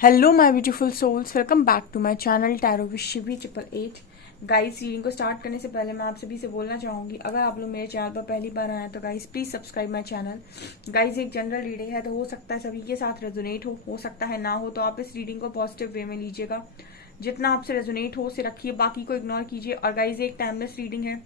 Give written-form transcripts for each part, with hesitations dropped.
Hello my beautiful souls, welcome back to my channel tarot with Shivi 888। Guys, reading को start करने से पहले मैं आप सभी से बोलना चाहूंगी, अगर आप लोग मेरे चैनल पर पहली बार आए हैं तो guys please subscribe my channel. Guys, एक जनरल रीडिंग है तो हो सकता है सभी के साथ रेजोनेट हो सकता है ना हो, तो आप इस रीडिंग को पॉजिटिव वे में लीजिएगा। जितना आपसे रेजोनेट हो उसे रखिए, बाकी को इग्नोर कीजिए। और गाइस, एक टाइमलेस रीडिंग है,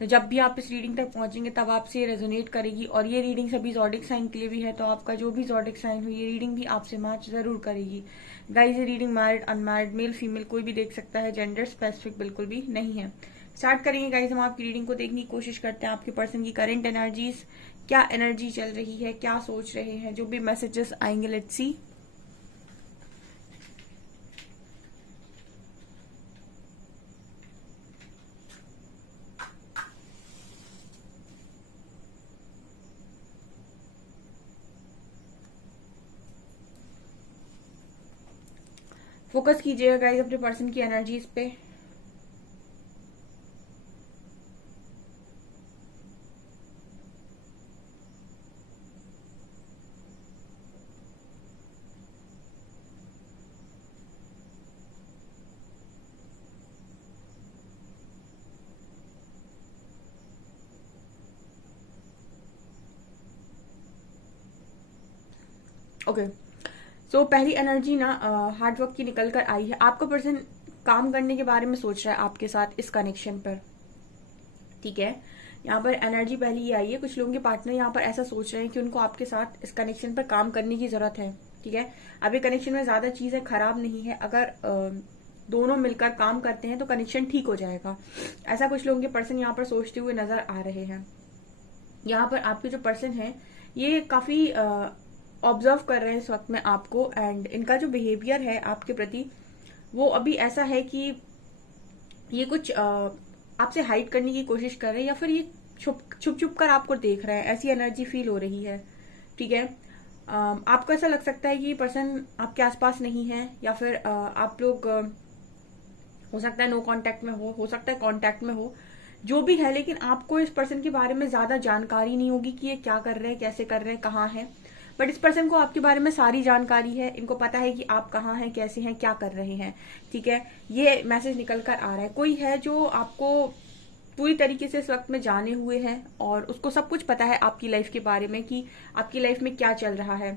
तो जब भी आप इस रीडिंग तक पहुंचेंगे तब आपसे ये रेजोनेट करेगी। और ये रीडिंग सभी जॉडिक साइन के लिए भी है, तो आपका जो भी जॉडिक साइन हो ये रीडिंग भी आपसे मैच जरूर करेगी। गाइस, ये reading married unmarried male female कोई भी देख सकता है, जेंडर स्पेसिफिक बिल्कुल भी नहीं है। स्टार्ट करेंगे गाइस, हम आपकी रीडिंग को देखने की कोशिश करते हैं। आपके पर्सन की करंट एनर्जीज, क्या एनर्जी चल रही है, क्या सोच रहे हैं, जो भी मैसेजेस आएंगे, लेट्स सी। फोकस कीजिएगा गाइस अपने पर्सन की एनर्जीज पे। ओके, सो पहली एनर्जी ना हार्ड वर्क की निकल कर आई है। आपका पर्सन काम करने के बारे में सोच रहा है आपके साथ इस कनेक्शन पर, ठीक है। यहाँ पर एनर्जी पहली ये आई है, कुछ लोगों के पार्टनर यहाँ पर ऐसा सोच रहे हैं कि उनको आपके साथ इस कनेक्शन पर काम करने की जरूरत है, ठीक है। अभी कनेक्शन में ज्यादा चीजें खराब नहीं है, अगर दोनों मिलकर काम करते हैं तो कनेक्शन ठीक हो जाएगा। ऐसा कुछ लोगों के पर्सन यहाँ पर सोचते हुए नजर आ रहे हैं। यहाँ पर आपके जो पर्सन है ये काफी ऑब्जर्व कर रहे हैं इस वक्त में आपको, एंड इनका जो बिहेवियर है आपके प्रति वो अभी ऐसा है कि ये कुछ आपसे हाइड करने की कोशिश कर रहे हैं, या फिर ये छुप छुप छुप कर आपको देख रहे हैं, ऐसी एनर्जी फील हो रही है, ठीक है। आपको ऐसा लग सकता है कि ये पर्सन आपके आसपास नहीं है, या फिर आप लोग हो सकता है नो कांटेक्ट में हो सकता है कांटेक्ट में हो, जो भी है, लेकिन आपको इस पर्सन के बारे में ज्यादा जानकारी नहीं होगी कि ये क्या कर रहे हैं, कैसे कर रहे हैं, कहाँ है। बट इस पर्सन को आपके बारे में सारी जानकारी है, इनको पता है कि आप कहाँ हैं, कैसे हैं, क्या कर रहे हैं, ठीक है। ये मैसेज निकल कर आ रहा है, कोई है जो आपको पूरी तरीके से इस वक्त में जाने हुए हैं और उसको सब कुछ पता है आपकी लाइफ के बारे में कि आपकी लाइफ में क्या चल रहा है।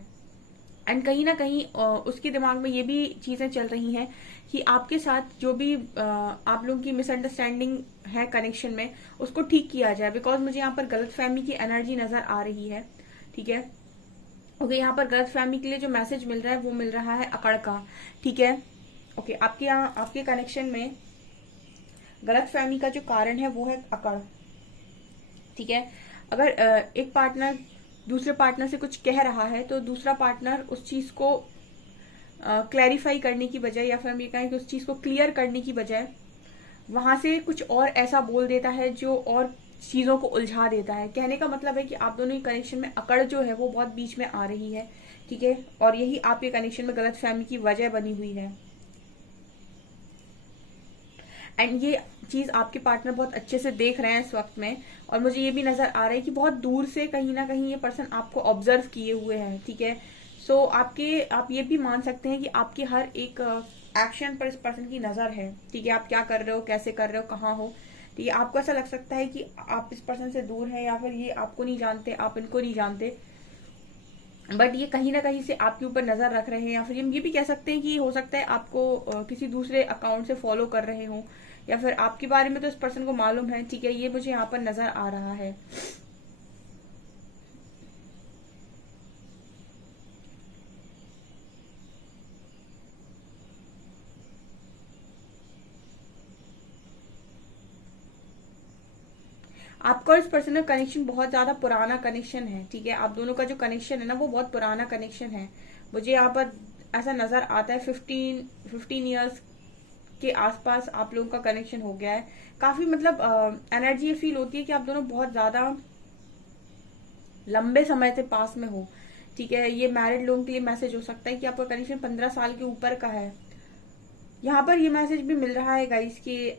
एंड कहीं ना कहीं उसके दिमाग में ये भी चीजें चल रही हैं कि आपके साथ जो भी आप लोगों की मिसअंडरस्टैंडिंग है कनेक्शन में, उसको ठीक किया जाए। बिकॉज मुझे यहाँ पर गलत फहमी की एनर्जी नजर आ रही है, ठीक है। ओके, यहाँ पर गलत फहमी के लिए जो मैसेज मिल रहा है वो मिल रहा है अकड़ का, ठीक है। ओके, आपके यहाँ आपके कनेक्शन में गलत फहमी का जो कारण है वो है अकड़, ठीक है। अगर एक पार्टनर दूसरे पार्टनर से कुछ कह रहा है तो दूसरा पार्टनर उस चीज को क्लैरिफाई करने की बजाय, या फिर हम ये कहें कि उस चीज को क्लियर करने की बजाय वहां से कुछ और ऐसा बोल देता है जो और चीजों को उलझा देता है। कहने का मतलब है कि आप दोनों के कनेक्शन में अकड़ जो है वो बहुत बीच में आ रही है, ठीक है। और यही आपके कनेक्शन में गलत फहमी की वजह बनी हुई है। एंड ये चीज आपके पार्टनर बहुत अच्छे से देख रहे हैं इस वक्त में, और मुझे ये भी नजर आ रहा है कि बहुत दूर से कहीं ना कहीं ये पर्सन आपको ऑब्जर्व किए हुए हैं, ठीक है। सो आप ये भी मान सकते हैं कि आपके हर एक एक्शन पर इस पर्सन की नजर है, ठीक है। आप क्या कर रहे हो, कैसे कर रहे हो, कहाँ हो, ठीक है। आपको ऐसा लग सकता है कि आप इस पर्सन से दूर हैं, या फिर ये आपको नहीं जानते, आप इनको नहीं जानते, बट ये कहीं ना कहीं से आपके ऊपर नजर रख रहे हैं। या फिर हम ये भी कह सकते हैं कि हो सकता है आपको किसी दूसरे अकाउंट से फॉलो कर रहे हो, या फिर आपके बारे में तो इस पर्सन को मालूम है, ठीक है। ये मुझे यहाँ पर नजर आ रहा है। आपका और इस पर्सन का कनेक्शन बहुत ज्यादा पुराना कनेक्शन है, ठीक है। आप दोनों का जो कनेक्शन है ना वो बहुत पुराना कनेक्शन है। मुझे यहाँ पर ऐसा नजर आता है 15 ईयर्स के आसपास आप लोगों का कनेक्शन हो गया है। काफी मतलब एनर्जी ये फील होती है कि आप दोनों बहुत ज्यादा लंबे समय से पास में हो, ठीक है। ये मैरिड लोगों के लिए मैसेज हो सकता है कि आपका कनेक्शन 15 साल के ऊपर का है। यहाँ पर ये मैसेज भी मिल रहा है गाइस कि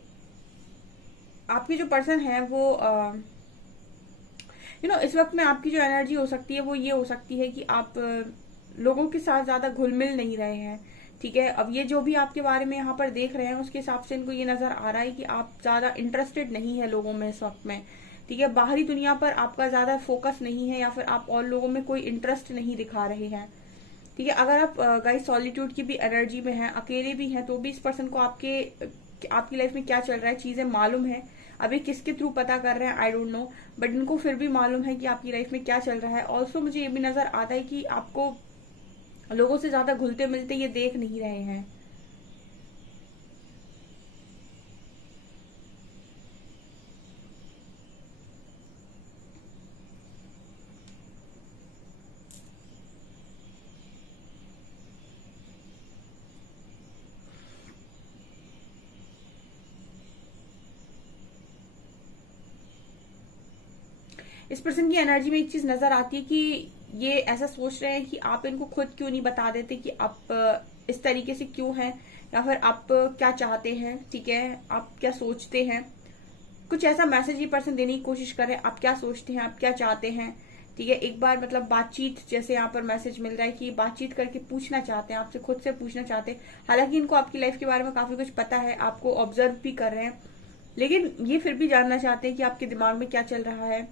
आपके जो पर्सन है वो इस वक्त में आपकी जो एनर्जी हो सकती है वो ये हो सकती है कि आप लोगों के साथ ज्यादा घुल मिल नहीं रहे हैं। ठीक है, अब ये जो भी आपके बारे में यहाँ पर देख रहे हैं उसके हिसाब से इनको ये नजर आ रहा है कि आप ज्यादा इंटरेस्टेड नहीं है लोगों में इस वक्त में। ठीक है, बाहरी दुनिया पर आपका ज्यादा फोकस नहीं है, या फिर आप और लोगों में कोई इंटरेस्ट नहीं दिखा रहे हैं। ठीक है, अगर आप गाइस सॉलिट्यूड की भी एनर्जी में हैं, अकेले भी हैं, तो भी इस पर्सन को आपकी लाइफ में क्या चल रहा है चीजें मालूम है। अभी किसके थ्रू पता कर रहे हैं आई डोंट नो, बट इनको फिर भी मालूम है कि आपकी लाइफ में क्या चल रहा है। ऑल्सो मुझे ये भी नजर आता है कि आपको लोगों से ज्यादा घुलते मिलते ये देख नहीं रहे हैं। इस पर्सन की एनर्जी में एक चीज नजर आती है कि ये ऐसा सोच रहे हैं कि आप इनको खुद क्यों नहीं बता देते कि आप इस तरीके से क्यों हैं, या फिर आप क्या चाहते हैं। ठीक है, आप क्या सोचते हैं, कुछ ऐसा मैसेज ये पर्सन देने की कोशिश कर रहे हैं, आप क्या सोचते हैं, आप क्या चाहते हैं। ठीक है, एक बार मतलब बातचीत, जैसे यहाँ पर मैसेज मिल रहा है कि बातचीत करके पूछना चाहते हैं, आपसे खुद से पूछना चाहते हैं। हालांकि इनको आपकी लाइफ के बारे में काफी कुछ पता है, आपको ऑब्जर्व भी कर रहे हैं, लेकिन ये फिर भी जानना चाहते हैं कि आपके दिमाग में क्या चल रहा है,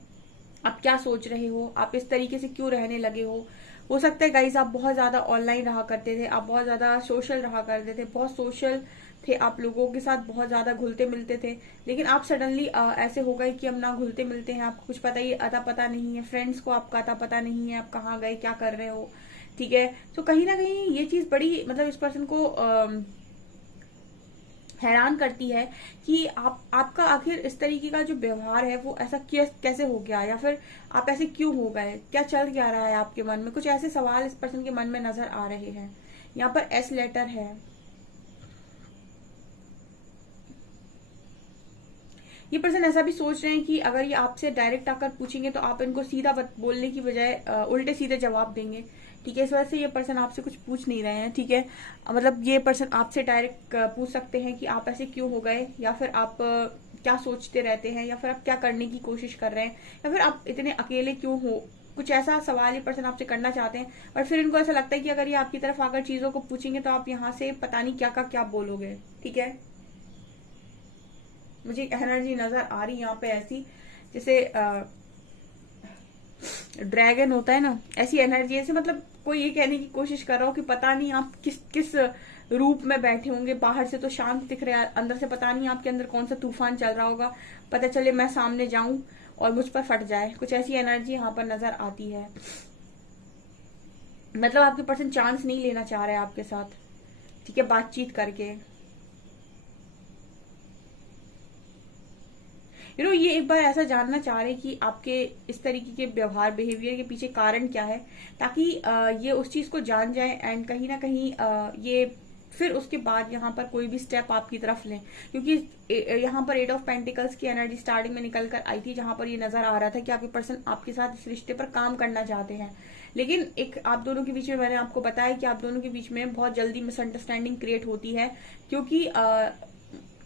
आप क्या सोच रहे हो, आप इस तरीके से क्यों रहने लगे हो सकता है गाइज आप बहुत ज्यादा ऑनलाइन रहा करते थे, आप बहुत ज्यादा सोशल रहा करते थे, बहुत सोशल थे, आप लोगों के साथ बहुत ज्यादा घुलते मिलते थे, लेकिन आप सडनली ऐसे हो गए कि हम ना घुलते मिलते हैं, आपको कुछ पता ही अता पता नहीं है, फ्रेंड्स को आपका अता पता नहीं है, आप कहाँ गए, क्या कर रहे हो। ठीक है, तो कहीं ना कहीं ये चीज बड़ी मतलब इस पर्सन को हैरान करती है कि आपका आखिर इस तरीके का जो व्यवहार है वो ऐसा कैसे हो गया, या फिर आप ऐसे क्यों हो गए, क्या चल क्या रहा है आपके मन में। कुछ ऐसे सवाल इस पर्सन के मन में नजर आ रहे हैं। यहाँ पर एस लेटर है। ये पर्सन ऐसा भी सोच रहे हैं कि अगर ये आपसे डायरेक्ट आकर पूछेंगे तो आप इनको सीधा बोलने की बजाय उल्टे सीधे जवाब देंगे। ठीक है, इस वजह से ये पर्सन आपसे कुछ पूछ नहीं रहे हैं। ठीक है, मतलब ये पर्सन आपसे डायरेक्ट पूछ सकते हैं कि आप ऐसे क्यों हो गए, या फिर आप क्या सोचते रहते हैं, या फिर आप क्या करने की कोशिश कर रहे हैं, या फिर आप इतने अकेले क्यों हो। कुछ ऐसा सवाल ये पर्सन आपसे करना चाहते हैं, और फिर इनको ऐसा लगता है कि अगर ये आपकी तरफ आकर चीजों को पूछेंगे तो आप यहाँ से पता नहीं क्या का क्या बोलोगे। ठीक है, मुझे एनर्जी नजर आ रही यहाँ पे ऐसी, जैसे ड्रैगन होता है ना, ऐसी एनर्जी, ऐसे मतलब कोई ये कहने की कोशिश कर रहा हो कि पता नहीं आप किस किस रूप में बैठे होंगे। बाहर से तो शांत दिख रहे हैं, अंदर से पता नहीं आपके अंदर कौन सा तूफान चल रहा होगा, पता चले मैं सामने जाऊं और मुझ पर फट जाए। कुछ ऐसी एनर्जी यहाँ पर नजर आती है। मतलब आपके पर्सन चांस नहीं लेना चाह रहे हैं आपके साथ। ठीक है, बातचीत करके ये एक बार ऐसा जानना चाह रहे कि आपके इस तरीके के व्यवहार बिहेवियर के पीछे कारण क्या है, ताकि ये उस चीज को जान जाए, एंड कहीं ना कहीं ये फिर उसके बाद यहाँ पर कोई भी स्टेप आपकी तरफ लें। क्योंकि यहाँ पर 8 ऑफ पेंटिकल्स की एनर्जी स्टार्टिंग में निकल कर आई थी, जहां पर ये नजर आ रहा था कि आपके पर्सन आपके साथ इस रिश्ते पर काम करना चाहते हैं, लेकिन एक आप दोनों के बीच में, मैंने आपको बताया कि आप दोनों के बीच में बहुत जल्दी मिसअंडरस्टैंडिंग क्रिएट होती है। क्योंकि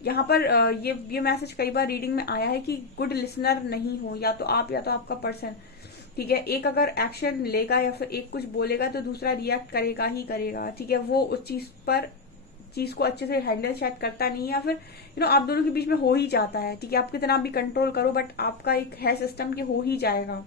यहाँ पर ये मैसेज कई बार रीडिंग में आया है कि गुड लिसनर नहीं हो, या तो आप या तो आपका पर्सन। ठीक है, एक अगर एक्शन लेगा या फिर एक कुछ बोलेगा तो दूसरा रिएक्ट करेगा ही करेगा। ठीक है, वो उस चीज को अच्छे से हैंडल शायद करता नहीं है, या फिर आप दोनों के बीच में हो ही जाता है। ठीक है, आप कितना भी कंट्रोल करो, बट आपका एक है सिस्टम कि हो ही जाएगा।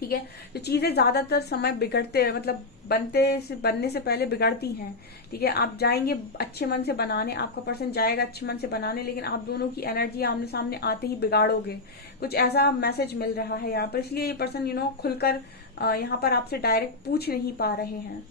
ठीक है, तो चीजें ज्यादातर समय बिगड़ते मतलब बनने से पहले बिगड़ती हैं। ठीक है, आप जाएंगे अच्छे मन से बनाने, आपका पर्सन जाएगा अच्छे मन से बनाने, लेकिन आप दोनों की एनर्जी आमने सामने आते ही बिगाड़ोगे। कुछ ऐसा मैसेज मिल रहा है यहाँ पर, इसलिए ये पर्सन खुलकर यहाँ पर आपसे डायरेक्ट पूछ नहीं पा रहे हैं।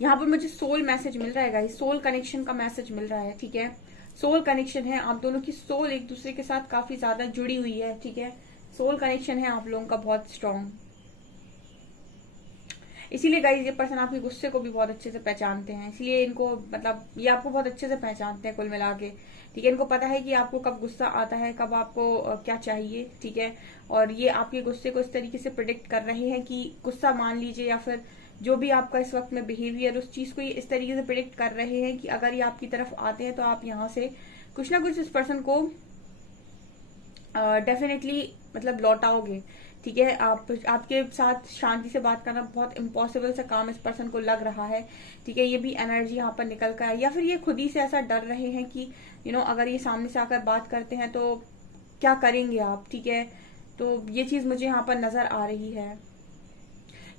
यहाँ पर मुझे सोल मैसेज मिल रहा है गाइस, सोल कनेक्शन का मैसेज मिल रहा है। ठीक है, सोल कनेक्शन है, आप दोनों की सोल एक दूसरे के साथ काफी ज्यादा जुड़ी हुई है। ठीक है, सोल कनेक्शन है आप लोगों का बहुत स्ट्रांग। इसीलिए गाइज ये पर्सन आपके गुस्से को भी बहुत अच्छे से पहचानते हैं, इसलिए इनको मतलब ये आपको बहुत अच्छे से पहचानते हैं कुल मिला के। ठीक है, इनको पता है कि आपको कब गुस्सा आता है, कब आपको क्या चाहिए। ठीक है, और ये आपके गुस्से को इस तरीके से प्रिडिक्ट कर रहे हैं कि गुस्सा मान लीजिए या फिर जो भी आपका इस वक्त में बिहेवियर, उस चीज को ये इस तरीके से प्रिडिक्ट कर रहे हैं कि अगर ये आपकी तरफ आते हैं तो आप यहाँ से कुछ ना कुछ इस पर्सन को डेफिनेटली मतलब लौटाओगे। ठीक है, आपके साथ शांति से बात करना बहुत इम्पॉसिबल सा काम इस पर्सन को लग रहा है। ठीक है, ये भी एनर्जी यहाँ पर निकल कर है, या फिर ये खुद ही से ऐसा डर रहे हैं कि अगर ये सामने से आकर बात करते हैं तो क्या करेंगे आप। ठीक है, तो ये चीज मुझे यहाँ पर नजर आ रही है।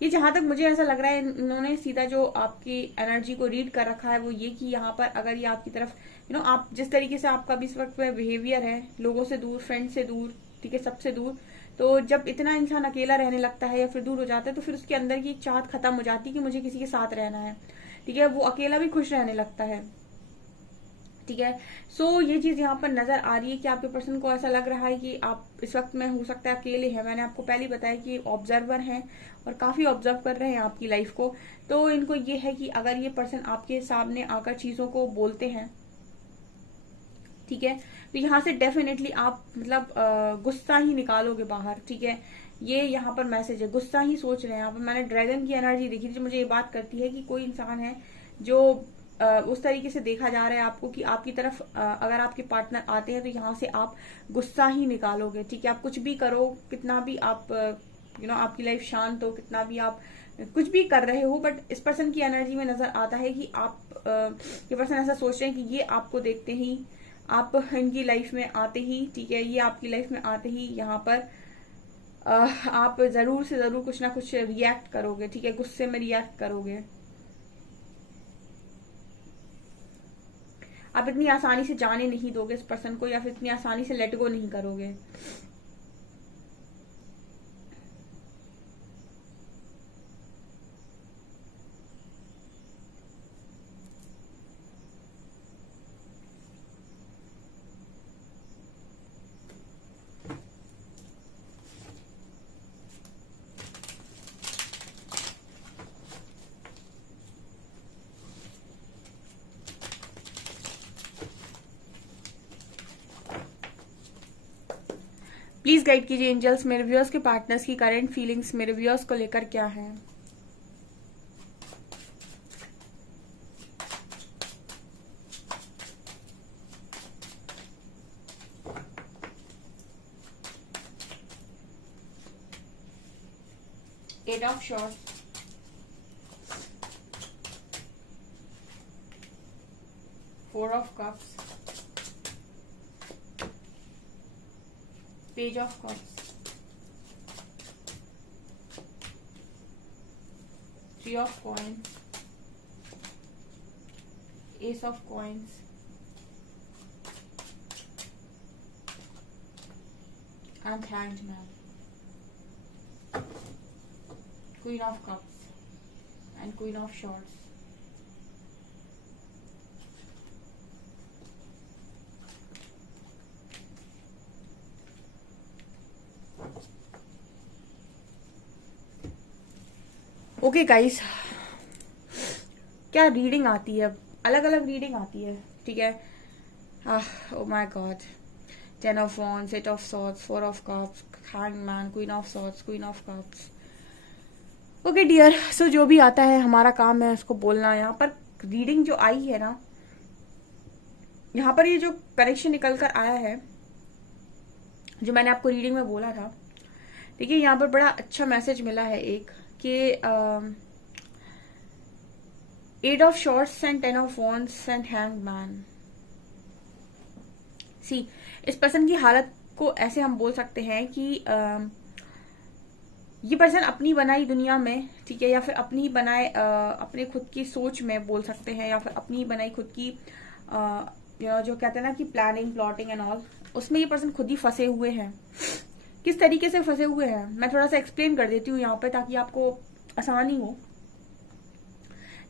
ये जहां तक मुझे ऐसा लग रहा है इन्होंने सीधा जो आपकी एनर्जी को रीड कर रखा है वो ये कि यहाँ पर अगर ये आपकी तरफ आप जिस तरीके से आपका भी इस वक्त में बिहेवियर है, लोगों से दूर, फ्रेंड से दूर, ठीक है, सबसे दूर, तो जब इतना इंसान अकेला रहने लगता है या फिर दूर हो जाता है तो फिर उसके अंदर की एक चाहत खत्म हो जाती है कि मुझे किसी के साथ रहना है। ठीक है, वो अकेला भी खुश रहने लगता है। ठीक है, सो ये चीज यहाँ पर नजर आ रही है कि आपके पर्सन को ऐसा लग रहा है कि आप इस वक्त में हो सकता है अकेले हैं। मैंने आपको पहले बताया कि ऑब्जर्वर हैं और काफी ऑब्जर्व कर रहे हैं आपकी लाइफ को। तो इनको ये है कि अगर ये पर्सन आपके सामने आकर चीजों को बोलते हैं, ठीक है, तो यहाँ से डेफिनेटली आप मतलब गुस्सा ही निकालोगे बाहर। ठीक है, ये यहाँ पर मैसेज है, गुस्सा ही सोच रहे हैं। यहाँ पर मैंने ड्रैगन की एनर्जी देखी थी जो मुझे ये बात करती है कि कोई इंसान है जो उस तरीके से देखा जा रहा है आपको कि आपकी तरफ अगर आपके पार्टनर आते हैं तो यहाँ से आप गुस्सा ही निकालोगे। ठीक है, आप कुछ भी करो, कितना भी आप आपकी लाइफ शांत हो, कितना भी आप कुछ भी कर रहे हो, बट इस पर्सन की एनर्जी में नजर आता है कि आप ये पर्सन ऐसा सोच रहे हैं कि ये आपको देखते ही, आप इनकी लाइफ में आते ही, ठीक है, ये आपकी लाइफ में आते ही यहाँ पर आप जरूर से जरूर कुछ ना कुछ रिएक्ट करोगे। ठीक है, गुस्से में रिएक्ट करोगे। आप इतनी आसानी से जाने नहीं दोगे इस पर्सन को, या फिर इतनी आसानी से लेट गो नहीं करोगे। प्लीज गाइड कीजिए एंजल्स, मेरे व्यूअर्स के पार्टनर्स की करंट फीलिंग्स मेरे व्यूअर्स को लेकर क्या है। Eight of swords, four of cups, page of cups, three of coins, ace of coins, and hanged man, queen of cups and queen of swords. Okay guys, क्या reading आती है, अलग अलग रीडिंग आती है। ठीक है, oh my god, ten of wands, eight of swords, four of cups, hanged man, queen of swords, queen of cups. Okay dear, so जो भी आता है हमारा काम है उसको बोलना। यहाँ पर रीडिंग जो आई है ना, यहाँ पर ये जो कनेक्शन निकल कर आया है, जो मैंने आपको रीडिंग में बोला था, देखिए यहाँ पर बड़ा अच्छा मैसेज मिला है एक कि eight of swords and ten of wands and hanged man. See, इस पर्सन की हालत को ऐसे हम बोल सकते हैं कि ये पर्सन अपनी बनाई दुनिया में, ठीक है, या फिर अपनी बनाए अपने खुद की सोच में बोल सकते हैं, या फिर अपनी बनाई खुद की जो कहते हैं ना कि प्लानिंग, प्लॉटिंग एंड ऑल, उसमें ये पर्सन खुद ही फंसे हुए हैं। किस तरीके से फंसे हुए हैं मैं थोड़ा सा एक्सप्लेन कर देती हूँ यहाँ पे ताकि आपको आसानी हो।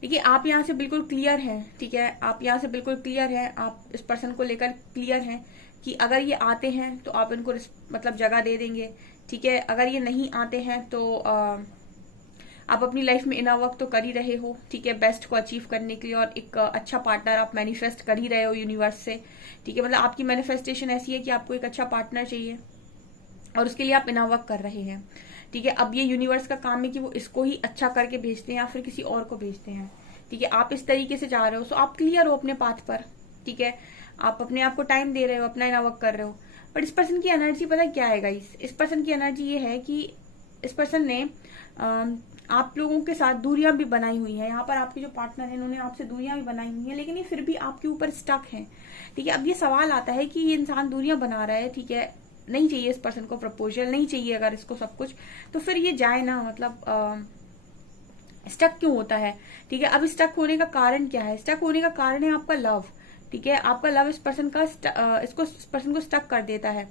देखिए, आप यहाँ से बिल्कुल क्लियर हैं। ठीक है, आप यहाँ से बिल्कुल क्लियर हैं, आप इस पर्सन को लेकर क्लियर हैं कि अगर ये आते हैं तो आप इनको मतलब जगह दे देंगे। ठीक है, अगर ये नहीं आते हैं तो आप अपनी लाइफ में इनर वर्क तो कर ही रहे हो, ठीक है, बेस्ट को अचीव करने के लिए, और एक अच्छा पार्टनर आप मैनिफेस्ट कर ही रहे हो यूनिवर्स से, ठीक है। मतलब आपकी मैनिफेस्टेशन ऐसी है कि आपको एक अच्छा पार्टनर चाहिए और उसके लिए आप इनर वर्क कर रहे हैं, ठीक है। अब ये यूनिवर्स का काम है कि वो इसको ही अच्छा करके भेजते हैं या फिर किसी और को भेजते हैं, ठीक है। आप इस तरीके से जा रहे हो, सो आप क्लियर हो अपने पाथ पर, ठीक है। आप अपने आप को टाइम दे रहे हो, अपना इनर वर्क कर रहे हो। बट इस पर्सन की एनर्जी पता क्या है गाइस, इस पर्सन की एनर्जी ये है कि इस पर्सन ने आप लोगों के साथ दूरियां भी बनाई हुई है। यहाँ पर आपके जो पार्टनर है इन्होंने आपसे दूरियां भी बनाई हुई है, लेकिन ये फिर भी आपके ऊपर स्टक है, ठीक है। अब ये सवाल आता है कि ये इंसान दूरियां बना रहा है, ठीक है, नहीं चाहिए इस पर्सन को प्रपोजल, नहीं चाहिए अगर इसको सब कुछ, तो फिर ये जाए ना, मतलब स्टक क्यों होता है, ठीक है। अब स्टक होने का कारण क्या है, स्टक होने का कारण है आपका लव, ठीक है। आपका लव इस पर्सन का इस पर्सन को स्टक कर देता है,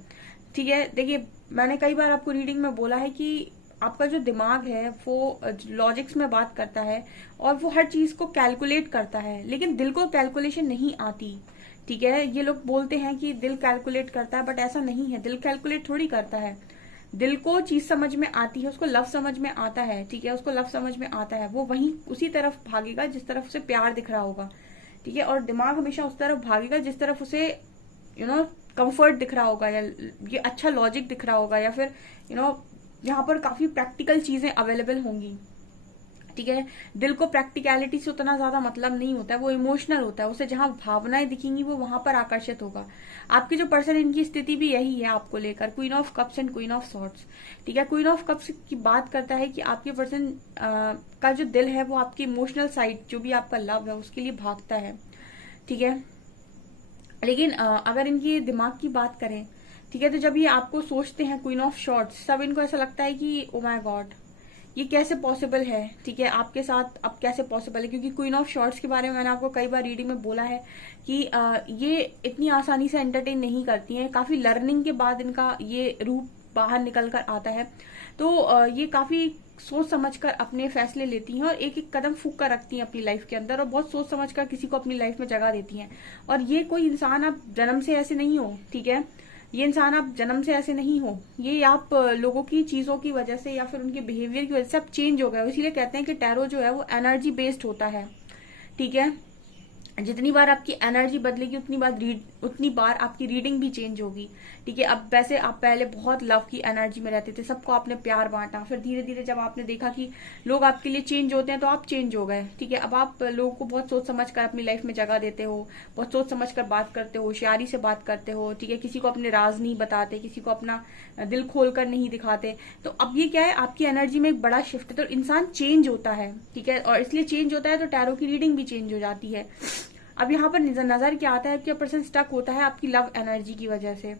ठीक है। देखिए मैंने कई बार आपको रीडिंग में बोला है कि आपका जो दिमाग है वो लॉजिक्स में बात करता है और वो हर चीज को कैलकुलेट करता है, लेकिन दिल को कैलकुलेशन नहीं आती, ठीक है। ये लोग बोलते हैं कि दिल कैलकुलेट करता है, बट ऐसा नहीं है, दिल कैलकुलेट थोड़ी करता है। दिल को चीज समझ में आती है, उसको लव समझ में आता है, ठीक है, उसको लव समझ में आता है, वो वहीं उसी तरफ भागेगा जिस तरफ उसे प्यार दिख रहा होगा, ठीक है। और दिमाग हमेशा उस तरफ भागेगा जिस तरफ उसे कंफर्ट दिख रहा होगा, या ये अच्छा लॉजिक दिख रहा होगा, या फिर यहाँ पर काफी प्रैक्टिकल चीजें अवेलेबल होंगी, ठीक है। दिल को प्रैक्टिकलिटी से उतना ज्यादा मतलब नहीं होता है, वो इमोशनल होता है, उसे जहां भावनाएं दिखेंगी वो वहां पर आकर्षित होगा। आपके जो पर्सन, इनकी स्थिति भी यही है आपको लेकर, queen of cups and queen of swords, ठीक है। क्वीन ऑफ कप्स की बात करता है कि आपके पर्सन का जो दिल है वो आपकी इमोशनल साइड, जो भी आपका लव है, उसके लिए भागता है, ठीक है। लेकिन अगर इनकी दिमाग की बात करें, ठीक है, तो जब ये आपको सोचते हैं क्वीन ऑफ शॉर्ट्स, तब इनको ऐसा लगता है कि ओ माय गॉड, ये कैसे पॉसिबल है, ठीक है, आपके साथ अब कैसे पॉसिबल है। क्योंकि क्वीन ऑफ शॉर्ट्स के बारे में मैंने आपको कई बार रीडिंग में बोला है कि ये इतनी आसानी से एंटरटेन नहीं करती हैं, काफी लर्निंग के बाद इनका ये रूप बाहर निकल कर आता है। तो ये काफी सोच समझकर अपने फैसले लेती हैं और एक एक कदम फूक कर रखती हैं अपनी लाइफ के अंदर, और बहुत सोच समझकर किसी को अपनी लाइफ में जगह देती हैं। और ये कोई इंसान आप जन्म से ऐसे नहीं हो, ठीक है, ये इंसान आप जन्म से ऐसे नहीं हो, ये आप लोगों की चीजों की वजह से या फिर उनके बिहेवियर की वजह से आप चेंज हो गए। इसीलिए कहते हैं कि टैरो जो है वो एनर्जी बेस्ड होता है, ठीक है। जितनी बार आपकी एनर्जी बदलेगी उतनी बार आपकी रीडिंग भी चेंज होगी, ठीक है। अब वैसे आप पहले बहुत लव की एनर्जी में रहते थे, सबको आपने प्यार बांटा, फिर धीरे धीरे जब आपने देखा कि लोग आपके लिए चेंज होते हैं तो आप चेंज हो गए, ठीक है। अब आप लोगों को बहुत सोच समझ कर अपनी लाइफ में जगह देते हो, बहुत सोच समझ कर बात करते हो, होशियारी से बात करते हो, ठीक है। किसी को अपने राज नहीं बताते, किसी को अपना दिल खोल कर नहीं दिखाते। तो अब ये क्या है, आपकी एनर्जी में एक बड़ा शिफ्ट है, तो इंसान चेंज होता है, ठीक है। और इसलिए चेंज होता है तो टैरो की रीडिंग भी चेंज हो जाती है। अब यहाँ पर नजर क्या आता है कि पर्सन स्टक होता है आपकी लव एनर्जी की वजह से,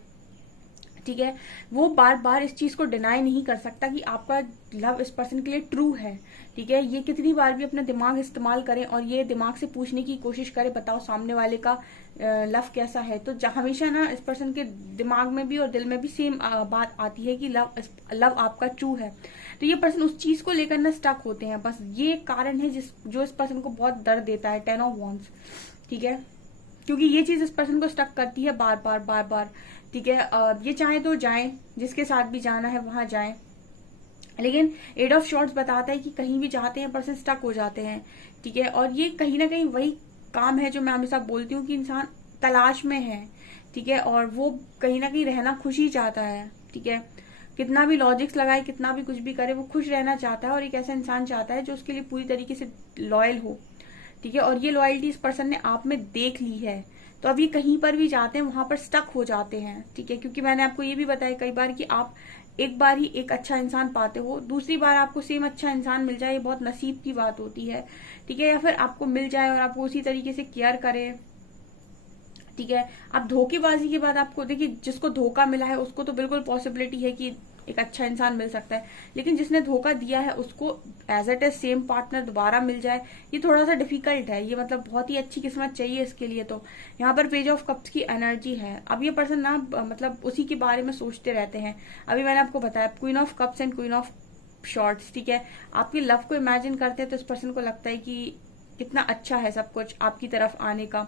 ठीक है। वो बार बार इस चीज को डिनाई नहीं कर सकता कि आपका लव इस पर्सन के लिए ट्रू है, ठीक है। ये कितनी बार भी अपना दिमाग इस्तेमाल करें और ये दिमाग से पूछने की कोशिश करे, बताओ सामने वाले का लव कैसा है, तो हमेशा ना इस पर्सन के दिमाग में भी और दिल में भी सेम बात आती है कि लव आपका ट्रू है। तो ये पर्सन उस चीज को लेकर ना स्टक होते हैं, बस ये कारण है जो इस पर्सन को बहुत दर्द देता है, 10 ऑफ wands, ठीक है। क्योंकि ये चीज इस पर्सन को स्टक करती है बार बार, ठीक है। ये चाहे तो जाएं, जिसके साथ भी जाना है वहां जाएं, लेकिन 8 ऑफ शॉर्ट्स बताता है कि कहीं भी जाते हैं पर्सन स्टक हो जाते हैं, ठीक है। और ये कहीं ना कहीं वही काम है जो मैं हमेशा बोलती हूँ कि इंसान तलाश में है, ठीक है, और वो कहीं ना कहीं रहना खुशी चाहता है, ठीक है। कितना भी लॉजिक्स लगाए, कितना भी कुछ भी करे, वो खुश रहना चाहता है और एक ऐसा इंसान चाहता है जो उसके लिए पूरी तरीके से लॉयल हो, ठीक है। और ये लॉयल्टी इस पर्सन ने आप में देख ली है, तो अब ये कहीं पर भी जाते हैं वहां पर स्टक हो जाते हैं, ठीक है। क्योंकि मैंने आपको ये भी बताया कई बार कि आप एक बार ही एक अच्छा इंसान पाते हो, दूसरी बार आपको सेम अच्छा इंसान मिल जाए, ये बहुत नसीब की बात होती है, ठीक है। या फिर आपको मिल जाए और आपको उसी तरीके से केयर करे, ठीक है। अब धोखेबाजी के बाद आपको देखिए, जिसको धोखा मिला है उसको तो बिल्कुल पॉसिबिलिटी है कि एक अच्छा इंसान मिल सकता है, लेकिन जिसने धोखा दिया है उसको as it is same partner दोबारा मिल जाए, ये थोड़ा सा डिफिकल्ट है, ये मतलब बहुत ही अच्छी किस्मत चाहिए इसके लिए। तो यहाँ पर पेज ऑफ कप्स की एनर्जी है। अब ये पर्सन ना मतलब उसी के बारे में सोचते रहते हैं। अभी मैंने आपको बताया queen of cups and queen of shorts, ठीक है। आपके लव को इमेजिन करते हैं तो इस पर्सन को लगता है कि कितना अच्छा है सब कुछ आपकी तरफ आने का,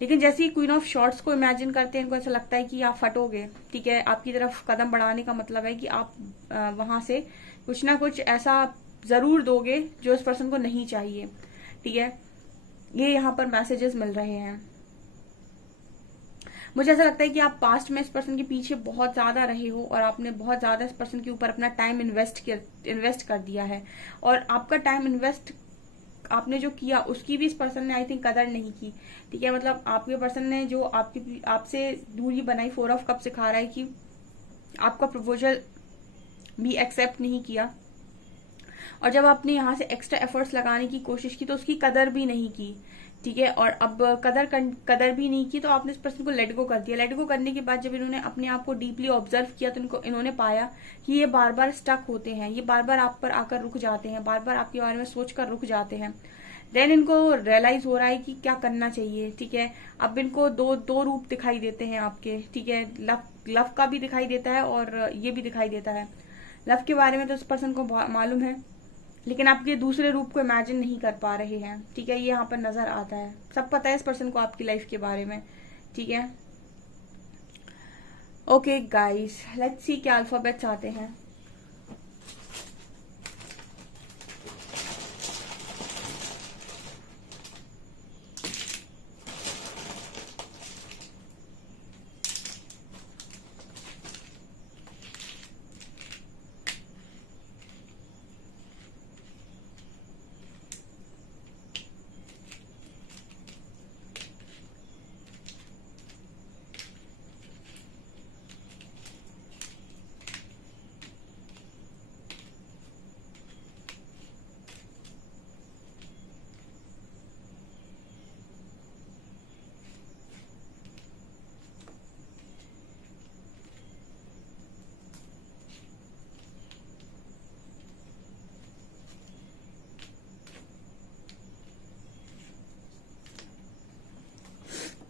लेकिन जैसे ही क्वीन ऑफ शॉर्ट्स को इमेजिन करते हैं इनको ऐसा लगता है कि आप फटोगे, ठीक है। आपकी तरफ कदम बढ़ाने का मतलब है कि आप वहां से कुछ ना कुछ ऐसा जरूर दोगे जो इस पर्सन को नहीं चाहिए, ठीक है। ये यहाँ पर मैसेजेस मिल रहे हैं। मुझे ऐसा लगता है कि आप पास्ट में इस पर्सन के पीछे बहुत ज्यादा रहे हो और आपने बहुत ज्यादा इस पर्सन के ऊपर अपना टाइम इन्वेस्ट कर दिया है, और आपका टाइम इन्वेस्ट आपने जो किया उसकी भी इस पर्सन ने आई थिंक कदर नहीं की, ठीक है। मतलब आपके पर्सन ने जो आपसे दूरी बनाई, 4 ऑफ कप सिखा रहा है कि आपका प्रपोजल भी एक्सेप्ट नहीं किया, और जब आपने यहाँ से एक्स्ट्रा एफर्ट्स लगाने की कोशिश की तो उसकी कदर भी नहीं की, ठीक है। और अब कदर भी नहीं की तो आपने इस पर्सन को लेट गो कर दिया। लेट गो करने के बाद जब इन्होंने अपने आप को डीपली ऑब्जर्व किया तो इन्होंने पाया कि ये बार बार स्टक होते हैं, ये बार बार आप पर आकर रुक जाते हैं, बार बार आपके बारे में सोचकर रुक जाते हैं। देन इनको रियलाइज हो रहा है कि क्या करना चाहिए, ठीक है। अब इनको दो रूप दिखाई देते हैं आपके, ठीक है। लव का भी दिखाई देता है और ये भी दिखाई देता है। लव के बारे में तो इस पर्सन को मालूम है, लेकिन आप ये दूसरे रूप को इमेजिन नहीं कर पा रहे हैं, ठीक है। ये यहाँ पर नजर आता है, सब पता है इस पर्सन को आपकी लाइफ के बारे में, ठीक है। ओके गाइस, लेट्स सी क्या अल्फाबेट्स आते हैं।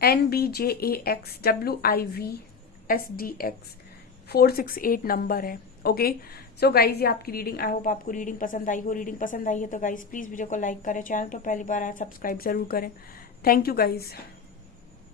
NBJAXWIVSDX 468 नंबर है। ओके सो गाइज, ये आपकी रीडिंग। आई होप आपको रीडिंग पसंद आई हो। रीडिंग पसंद आई है तो गाइज प्लीज वीडियो को लाइक करें, चैनल पर पहली बार आए सब्सक्राइब जरूर करें। Thank you guys.